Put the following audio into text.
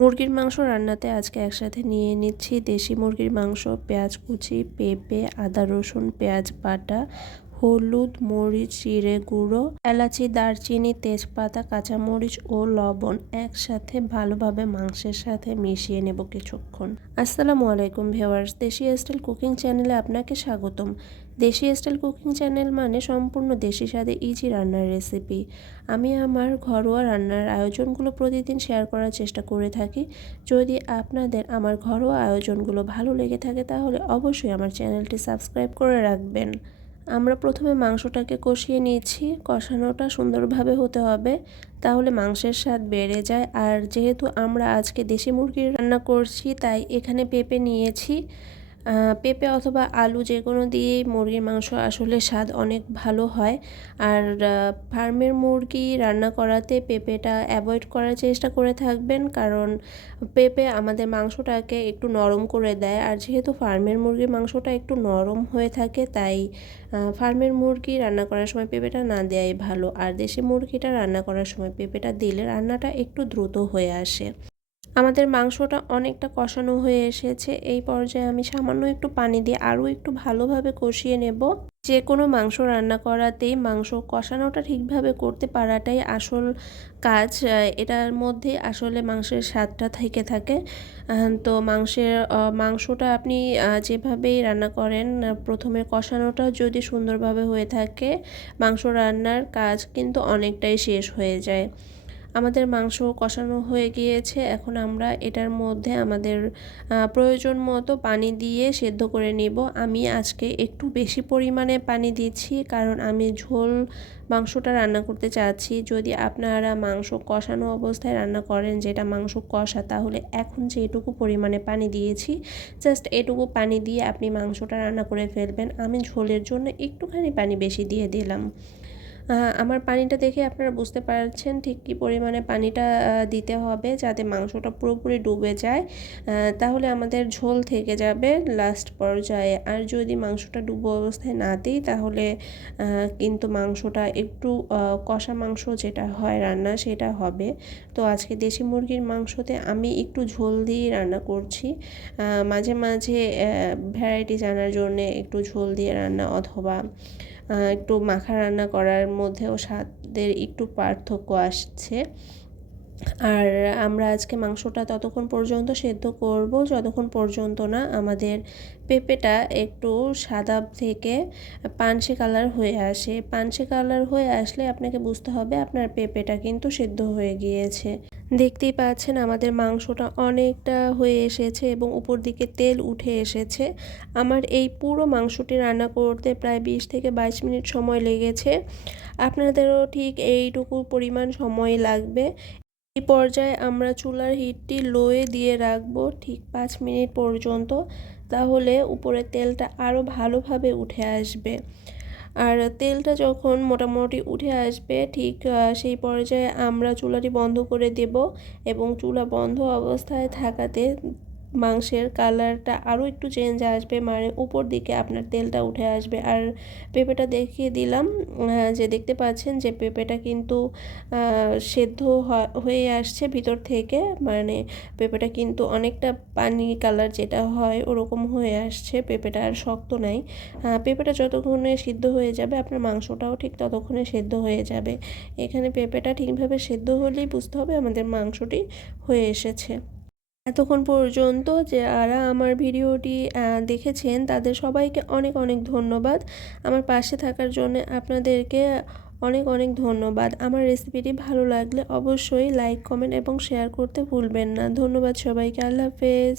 মুরগির মাংস রান্নাতে আজকে একসাথে নিয়ে নিচ্ছি দেশি মুরগির মাংস, পেঁয়াজ কুচি, পেঁপে, আদা রসুন, পেঁয়াজ বাটা হলুদ, মরিচ, জিরে গুঁড়ো, এলাচি, দারচিনি, তেজপাতা, কাঁচামরিচ ও লবণ একসাথে ভালোভাবে মাংসের সাথে মিশিয়ে নেব কিছুক্ষণ। আসসালামু আলাইকুম ভিওয়ার্স দেশি স্টাইল কুকিং চ্যানেলে আপনাকে স্বাগতম। দেশি স্টাইল কুকিং চ্যানেল মানে সম্পূর্ণ দেশি স্বাদে ইজি রান্নার রেসিপি। আমি আমার ঘরোয়া রান্নার আয়োজনগুলো প্রতিদিন শেয়ার করার চেষ্টা করে থাকি। যদি আপনাদের আমার ঘরোয়া আয়োজনগুলো ভালো লেগে থাকে তাহলে অবশ্যই আমার চ্যানেলটি সাবস্ক্রাইব করে রাখবেন। আমরা প্রথমে মাংসটাকে কষিয়ে নিয়েছি, কষানোটা সুন্দরভাবে হতে হবে, তাহলে মাংসের স্বাদ বেড়ে যায়। আর যেহেতু আমরা আজকে দেশি মুরগির রান্না করছি, তাই এখানে পেঁপে নিয়েছি। পেঁপে অথবা আলু যে কোনো দিয়েই মুরগির মাংস আসলে স্বাদ অনেক ভালো হয়। আর ফার্মের মুরগি রান্না করাতে পেঁপেটা অ্যাভয়েড করার চেষ্টা করে থাকবেন। কারণ, পেঁপে আমাদের মাংসটাকে একটু নরম করে দেয়। আর যেহেতু ফার্মের মুরগির মাংসটা একটু নরম হয়ে থাকে, তাই ফার্মের মুরগি রান্না করার সময় পেঁপেটা না দেওয়াই ভালো। আর দেশি মুরগিটা রান্না করার সময় পেঁপেটা দিলে রান্নাটা একটু দ্রুত হয়ে আসে। আমাদের মাংসটা অনেকটা কষানো হয়ে এসেছে। এই পর্যায়ে আমি সামান্য একটু পানি দিয়ে আরও একটু ভালোভাবে কষিয়ে নেব। যে কোনো মাংস রান্না করাতেই মাংস কষানোটা ঠিকভাবে করতে পারাটাই আসল কাজ। এটার মধ্যে আসলে মাংসের স্বাদটা থেকে থাকে। তো মাংসের মাংসটা আপনি যেভাবেই রান্না করেন প্রথমে কষানোটা যদি সুন্দরভাবে হয়ে থাকে, মাংস রান্নার কাজ কিন্তু অনেকটাই শেষ হয়ে যায়। আমাদের মাংস কষানো হয়ে গিয়েছে। এখন আমরা এটার মধ্যে আমাদের প্রয়োজন মতো পানি দিয়ে সেদ্ধ করে নিব। আমি আজকে একটু বেশি পরিমাণে পানি দিচ্ছি, কারণ আমি ঝোল মাংসটা রান্না করতে চাচ্ছি। যদি আপনারা মাংস কষানো অবস্থায় রান্না করেন, যেটা মাংস কষা, তাহলে এখন যেটুকু পরিমাণে পানি দিয়েছি, জাস্ট এটুকু পানি দিয়ে আপনি মাংসটা রান্না করে ফেলবেন। আমি ঝোলের জন্য একটুখানি পানি বেশি দিয়ে দিলাম। আমার পানিটা দেখে আপনারা বুঝতে পারছেন ঠিক কী পরিমাণে পানিটা দিতে হবে যাতে মাংসটা পুরোপুরি ডুবে যায়। তাহলে আমাদের ঝোল থেকে যাবে লাস্ট পর্যায়ে। আর যদি মাংসটা ডুবো অবস্থায় না দিই, তাহলে কিন্তু মাংসটা একটু কষা মাংস যেটা হয় রান্না সেটা হবে। তো আজকে দেশি মুরগির মাংসতে আমি একটু ঝোল দিয়ে রান্না করছি। মাঝে মাঝে ভ্যারাইটি জানার জন্যে একটু ঝোল দিয়ে রান্না অথবা একটু মাখা রান্না করার মধ্যেও স্বাদের একটু পার্থক্য আসছে। আর আমরা আজকে মাংসটা ততক্ষণ পর্যন্ত সেদ্ধ করব, যতক্ষণ পর্যন্ত না আমাদের পেঁপেটা একটু সাদা থেকে পানসে কালার হয়ে আসে। পানসে কালার হয়ে আসলে আপনাকে বুঝতে হবে আপনার পেঁপেটা কিন্তু সেদ্ধ হয়ে গিয়েছে। দেখতেই পাচ্ছেন আমাদের মাংসটা অনেকটা হয়ে এসেছে এবং উপর দিকে তেল উঠে এসেছে। আমার এই পুরো মাংসটি রান্না করতে প্রায় বিশ থেকে বাইশ মিনিট সময় লেগেছে। আপনাদেরও ঠিক এইটুকু পরিমাণ সময় লাগবে। এই পর্যায়ে আমরা চুলার হিটটি লোয়ে দিয়ে রাখব ঠিক পাঁচ মিনিট পর্যন্ত, তাহলে উপরে তেলটা আরও ভালোভাবে উঠে আসবে। আর তেলটা যখন মোটামুটি উঠে আসবে, ঠিক সেই পর্যায়ে আমরা চুলাটি বন্ধ করে দেব এবং চুলা বন্ধ অবস্থায় থাকাতে মাংসের কালারটা আরও একটু চেঞ্জ আসবে মানে উপর দিকে আপনার তেলটা উঠে আসবে। আর পেঁপেটা দেখিয়ে দিলাম যে দেখতে পাচ্ছেন যে পেঁপেটা কিন্তু সেদ্ধ হয়ে আসছে ভিতর থেকে। মানে পেঁপেটা কিন্তু অনেকটা পানি কালার যেটা হয় ওরকম হয়ে আসছে, পেঁপেটা আর শক্ত নাই। পেঁপেটা যতক্ষণে সিদ্ধ হয়ে যাবে, আপনার মাংসটাও ঠিক ততক্ষণে সেদ্ধ হয়ে যাবে। এখানে পেঁপেটা ঠিকভাবে সেদ্ধ হলেই বুঝতে হবে আমাদের মাংসটি হয়ে এসেছে। এতক্ষণ পর্যন্ত যারা আমার ভিডিওটি দেখেছেন তাদের সবাইকে অনেক অনেক ধন্যবাদ। আমার পাশে থাকার জন্য আপনাদেরকে অনেক অনেক ধন্যবাদ। আমার রেসিপিটি ভালো লাগলে অবশ্যই লাইক কমেন্ট এবং শেয়ার করতে ভুলবেন না। ধন্যবাদ সবাইকে। আল্লাহ হাফেজ।